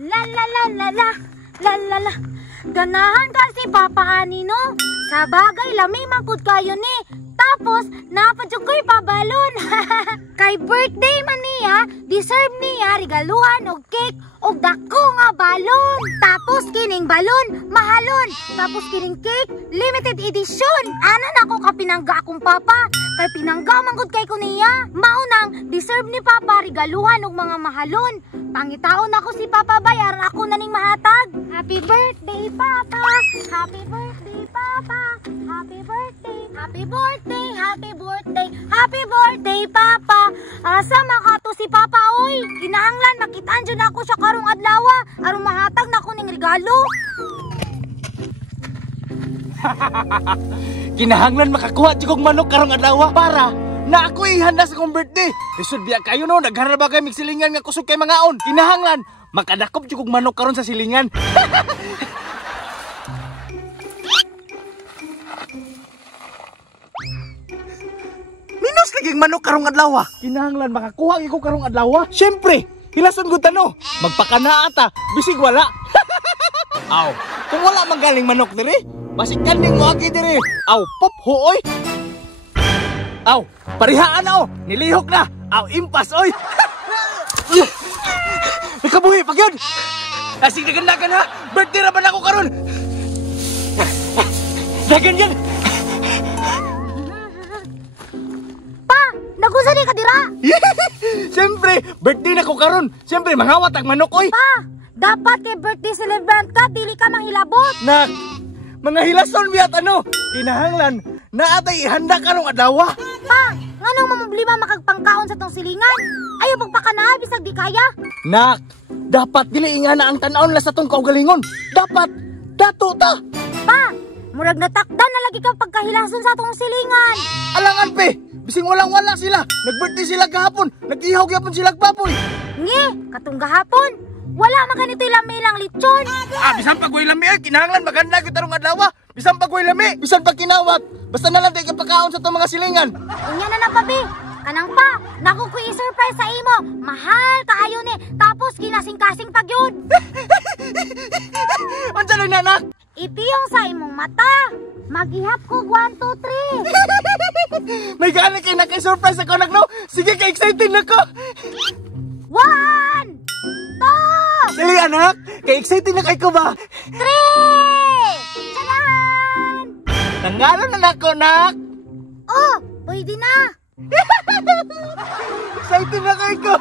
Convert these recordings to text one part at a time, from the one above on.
La la la la la la la la. Ganahan kasi Papa ani no. Sa bagay lami mangkod kayo ni. Tapos napadyog ko'y pabalon. Kay birthday man niya, deserve niya regaluhan og cake og dako nga balon. Tapos kining balon mahalon. Tapos kining cake limited edition. Anan ako kapinangga akong papa. Kay pinangga mangkod kay ko niya. Maunang deserve ni Papa regaluhan og mga mahalon. Pangitaon ako si Papa Bay aron ako naning mahatag. Happy birthday Papa. Happy birthday Papa. Happy birthday. Happy birthday. Happy birthday. Happy birthday Papa. Asa makato si Papa oy. Kinahanglan makitaan jud ako sa karong adlaw aron mahatag nako ning regalo. Kinahanglan makakuha jud kog manok karong adlaw para na ako ihanda sa kong birthday. Lisod biya kayo no, naghanap ba kay migsilingan nga kusog kay mga on. Kinahanglan makadakop jud kog manok karon sa silingan. Minus laging manok karong adlaw. Kinahanglan makakuha gyud ko karong adlaw. Syempre, hilason gud tano. Magpakana ata, bisig wala. Aw, kung wala magaling manok diri, basig kanding mo agi diri. Aw, pop hooy. Aw, parihaan na oh, nilihok na. Aw, impas oy. Nakabuhi pag yun. Asig na ganda ha, birthday ra ba na ako karon? Dagan yan. Pa, nagusa di ka dira. Siyempre, birthday na ko karon. Siyempre, mangawat ang manok oy. Pa, dapat kay birthday celebrant ka, dili ka manghilabot. Nak, mga hilason biyat ano, kinahanglan na atay ihanda karong adlaw. Pa, nganong mamumblima makagpangkaon sa tong silingan? Ayaw pagpakanaha bisag di kaya. Nak, dapat dili nga na ang tan-aon la sa tong kaugalingon. Dapat dato ta. Pa, murag natakdan na lagi kang pagkahilason sa tong silingan. Alangan pe, bising walang-wala sila. Nag-birthday sila kahapon, nag-ihaw gyapon sila papoy. Nge, katong gahapon, wala man ganito lang lechon. Bisan pag way lami ay kinahanglan maganda gyud tarong adlaw. Bisan pag way lami, bisan pag kinawat, basta na lang tay kapakaon sa tong mga silingan. Unya na pabi. Kanang pa, naku ko i-surprise sa imo. Mahal kaayo ni, tapos kinasing-kasing pag yun. Unsa lang nanak? Ipiyong sa imong mata. Mag-ihap ko 1, 2, 3. May gana kay naka-surprise ako nak no. Sige ka excited na ko. 1, 2, Dali anak, kay excited na kay ko ba? 3. Tadan! Nangalan na nako nak. Oh, pwede na. Excited na kay ko.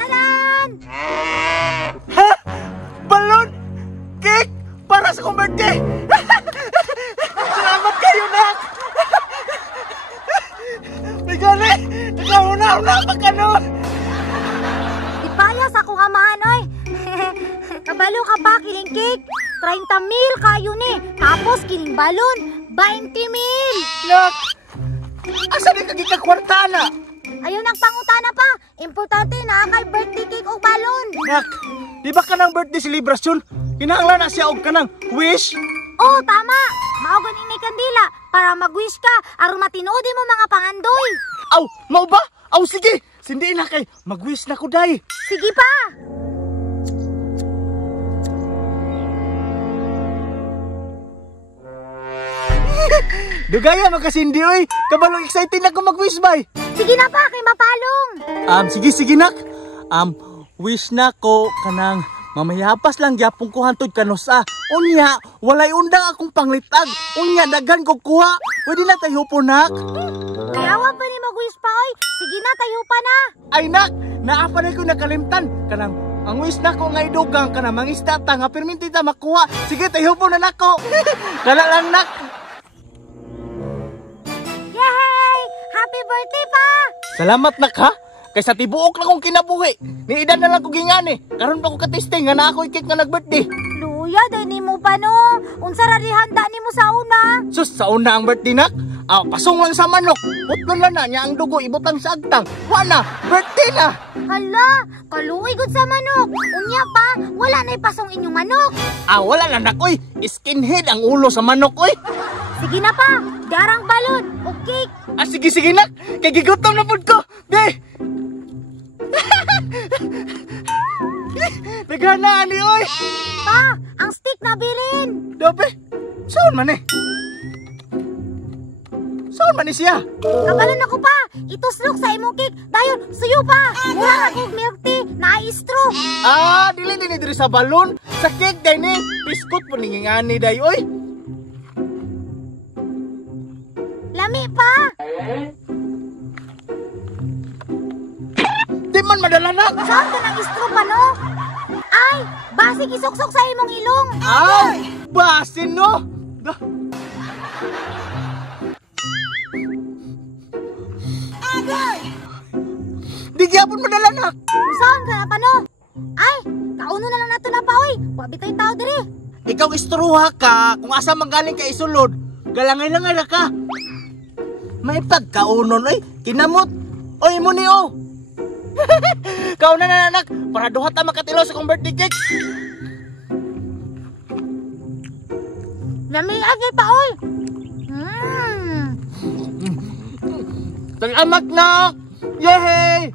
Tadan! Ha? Balon? Cake? Para sa kong birthday? Salamat kayo nak. May gani, nakauna-una pag ano. Ipayas akong amahan oy. Kabalo ka ba kining cake? 30,000 kayo ni. Tapos kining balon, 20,000. Nak, asa di kagikakwarta na? Ayun ang pangutana pa. Importante na kay birthday cake o balon. Nak, di ba ka ng birthday celebration? Kinahanglan na siya og kanang wish? Oh, tama. Maogan ini kandila para mag-wish ka aron matinuod mo mga pangandoy. Aw, mao ba? Aw, sige. Sindi na kay mag-wish na ko day. Sige pa. Dugaya makasindi oy. Kabalong excited na ko mag-wish bay. Sige na pa kay mapalong. Sige nak. Wish na ko kanang mamayapas lang gyapon ko hantod kanos Unya, walay undang akong panglitag. Unya, daghan ko kuha. Pwede na tayo po nak. Kayawa pa ni mag-wish pa oy. Sige na tayo pa na. Ay nak, naapa na ko nakalimtan. Kanang ang wish na ko nga idugang kanang mangista ta nga perminti ta makuha. Sige, tayo po na nako. Kala lang nak. Yay! Happy birthday pa! Salamat nak ha. Kay sa tibuok lang kong kinabuhi. Ni idan na lang ko gingani. Karon pa ko ka-testing nga na ako ikik nga nag-birthday. Luya, dahil mo pa no. Unsa ra handa ni mo sa una? Sus, sa una ang birthday nak. Pasong lang sa manok. Putlon lang na niya ang dugo ibutang sa agtang. Wala, birthday na. Hala, kaluoy gud sa manok. Unya pa, wala na ipasong inyong manok. Wala na nak oy. Skinhead ang ulo sa manok oy. Sige na pa, darang balon o cake. Sige nak. Kay gigutom na pud ko. Be. Naghanaan ni oy. Pa, ang stick na bilin. Dabe. Saan man eh? Saan man siya? Kabalon ako pa. Ituslok sa imong cake. Dayon, suyo pa. Mura na kong milk tea na istro. Ah, dili diri sa balon. Sa cake day ni. Biskut po ningingani day oy. Lami pa. Di man madalanak. Saan ka ng istro pa no? Ay, basig isuksok sa imong ilong. Ay, basin no. Da. Di gyapon madalanak. Saan ka na pa no? Ay, kauno na lang nato na pa oy. Wabitay tao diri. Ikaw istruha ka kung asa manggaling ka isulod. Galangay-langay ra ka. May pagkaunon oy, kinamot. Oy mo ni o. Kau na nanak, para duha ta makatilaw sa kong birthday cake. Lami agay pa oy. Salamat na. Yehey!